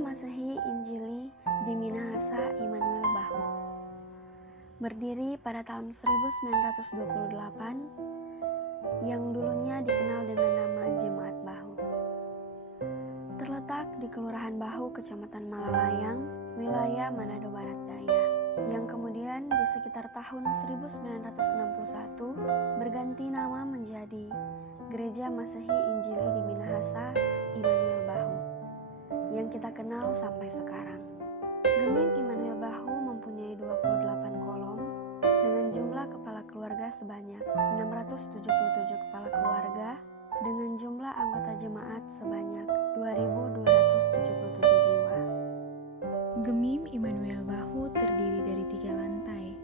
Masehi Injili di Minahasa Immanuel Bahu. Berdiri pada tahun 1928, yang dulunya dikenal dengan nama Jemaat Bahu. Terletak di Kelurahan Bahu, Kecamatan Malalayang, wilayah Manado Barat Daya, yang kemudian di sekitar tahun 1961 berganti nama menjadi Gereja Masehi Injili di Minahasa Immanuel Bahu, yang kita kenal sampai sekarang. Gemim Immanuel Bahu mempunyai 28 kolom dengan jumlah kepala keluarga sebanyak 677 kepala keluarga dengan jumlah anggota jemaat sebanyak 2.277 jiwa. Gemim Immanuel Bahu terdiri dari 3 lantai.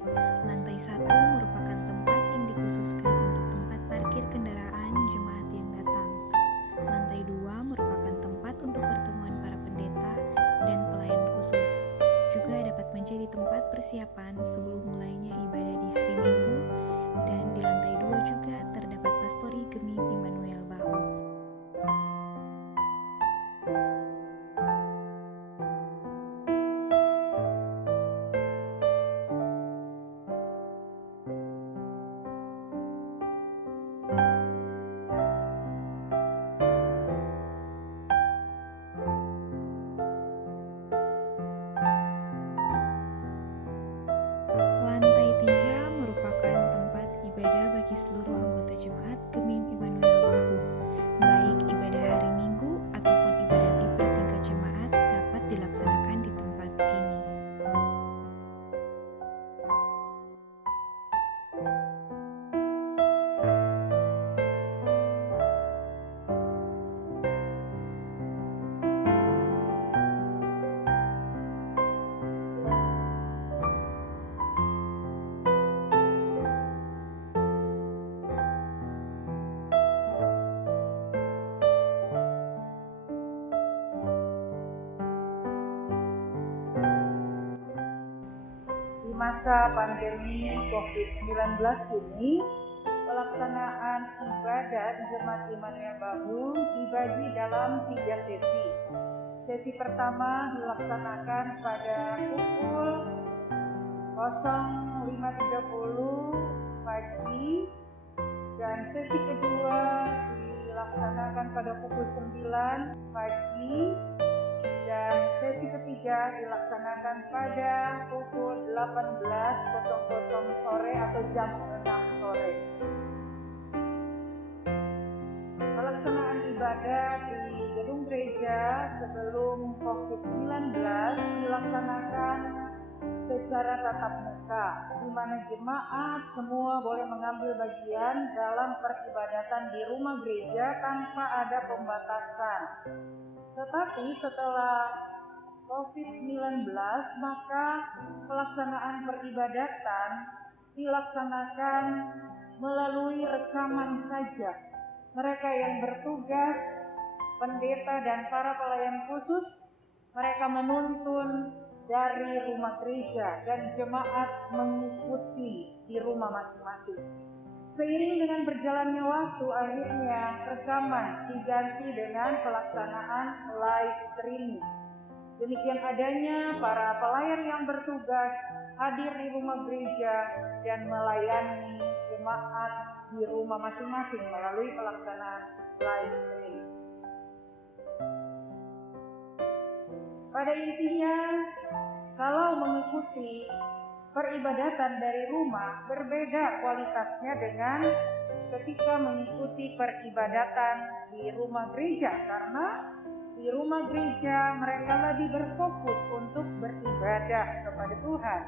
Lantai 1 merupakan tempat yang dikhususkan untuk tempat parkir kendaraan jemaat yang datang. Lantai 2 merupakan tempat untuk pertemuan para pendeta dan pelayan khusus. Juga dapat menjadi tempat persiapan sebelum mulainya ibadah di hari Minggu, dan di lantai 2 juga terdapat pastori Gemim Immanuel Bahu. Lantai 3 merupakan tempat ibadah bagi seluruh anggota jemaat Gemim Immanuel Bahu. Baik ibadah hari Minggu ataupun ibadah di pertingkat jemaat dapat dilaksanakan di tempat ini. Di masa pandemi COVID-19 ini, pelaksanaan ibadah di Jemaat Immanuel Bahu dibagi dalam 3 sesi. Sesi pertama dilaksanakan pada pukul 05.30 pagi, dan sesi kedua dilaksanakan pada pukul 9 pagi, dan sesi ketiga dilaksanakan pada pukul 18.00 sore atau jam 6 sore. Pelaksanaan ibadah di gedung gereja sebelum COVID-19 dilaksanakan secara tatap muka, di mana jemaat semua boleh mengambil bagian dalam peribadatan di rumah gereja tanpa ada pembatasan. Tetapi setelah COVID-19, maka pelaksanaan peribadatan dilaksanakan melalui rekaman saja. Mereka yang bertugas, pendeta dan para pelayan khusus, mereka menuntun dari rumah gereja dan jemaat mengikuti di rumah masing-masing. Seiring dengan berjalannya waktu, akhirnya rekaman diganti dengan pelaksanaan live streaming. Demikian adanya para pelayan yang bertugas hadir di rumah gereja dan melayani jemaat di rumah masing-masing melalui pelaksanaan live streaming. Pada intinya, kalau mengikuti peribadatan dari rumah berbeda kualitasnya dengan ketika mengikuti peribadatan di rumah gereja, karena di rumah gereja mereka lebih berfokus untuk beribadah kepada Tuhan.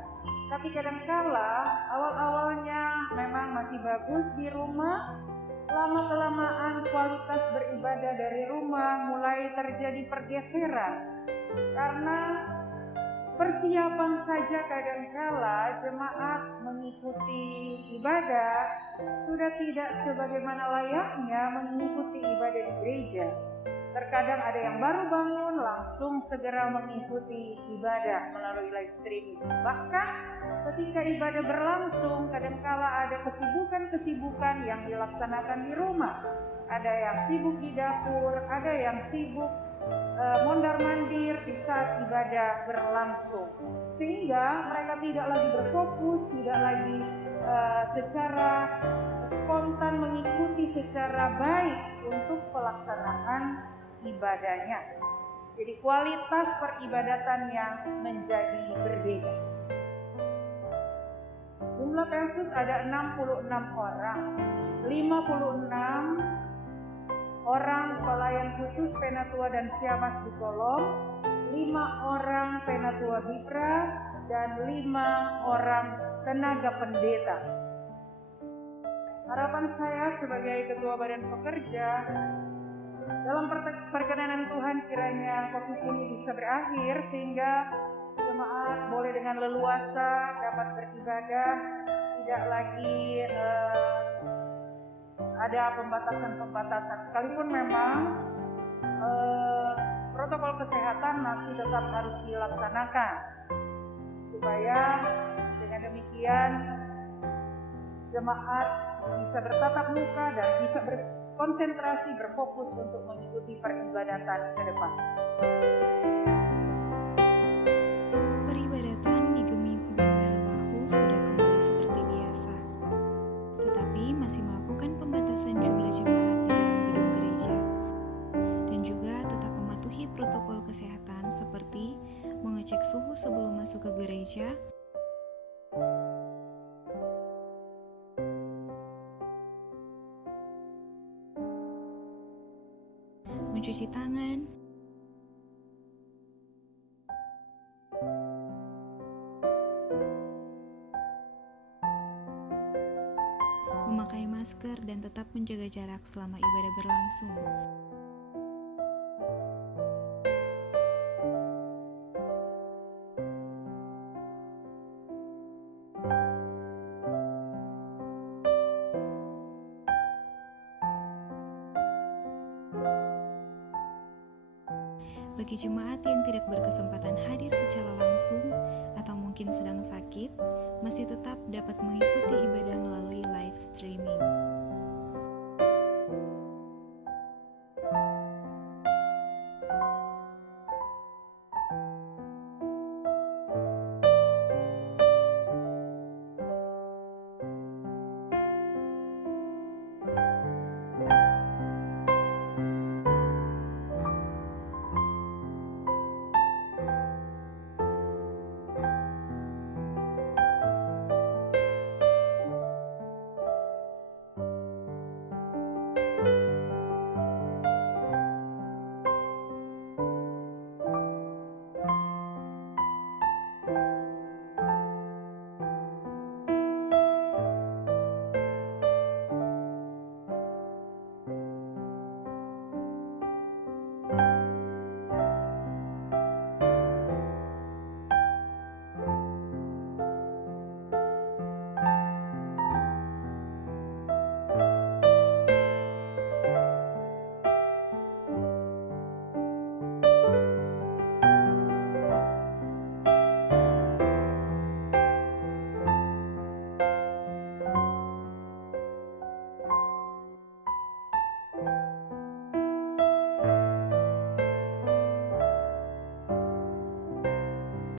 Tapi kadangkala awal-awalnya memang masih bagus di rumah, lama-kelamaan kualitas beribadah dari rumah mulai terjadi pergeseran, karena persiapan saja kadangkala jemaat mengikuti ibadah sudah tidak sebagaimana layaknya mengikuti ibadah di gereja. Terkadang ada yang baru bangun langsung segera mengikuti ibadah melalui live streaming. Bahkan ketika ibadah berlangsung, kadangkala ada kesibukan-kesibukan yang dilaksanakan di rumah. Ada yang sibuk di dapur, ada yang sibuk mondar-mandir di saat ibadah berlangsung, sehingga mereka tidak lagi berfokus, tidak lagi secara spontan mengikuti secara baik untuk pelaksanaan ibadahnya. Jadi kualitas peribadatan yang menjadi berbeda. Jumlah kasus ada 66 orang, 56 orang pelayan khusus penatua dan syamah psikolog, 5 orang penatua bikra, dan 5 orang tenaga pendeta. Harapan saya sebagai ketua badan pekerja, dalam perkenanan Tuhan kiranya COVID ini bisa berakhir sehingga jemaat boleh dengan leluasa dapat beribadah, tidak lagi ada pembatasan-pembatasan. Sekalipun memang protokol kesehatan masih tetap harus dilaksanakan, supaya dengan demikian jemaat bisa bertatap muka dan bisa berkonsentrasi, berfokus untuk mengikuti peribadatan ke depan. Peribadatan di Gemim Immanuel Bahu sudah kembali seperti biasa, tetapi masih melakukan pembatasan jumlah jemaat di dalam gedung gereja, dan juga tetap mematuhi protokol kesehatan seperti mengecek suhu sebelum masuk ke gereja, mencuci tangan, memakai masker, dan tetap menjaga jarak selama ibadah berlangsung. Bagi jemaat yang tidak berkesempatan hadir secara langsung atau mungkin sedang sakit, masih tetap dapat mengikuti ibadah melalui live streaming.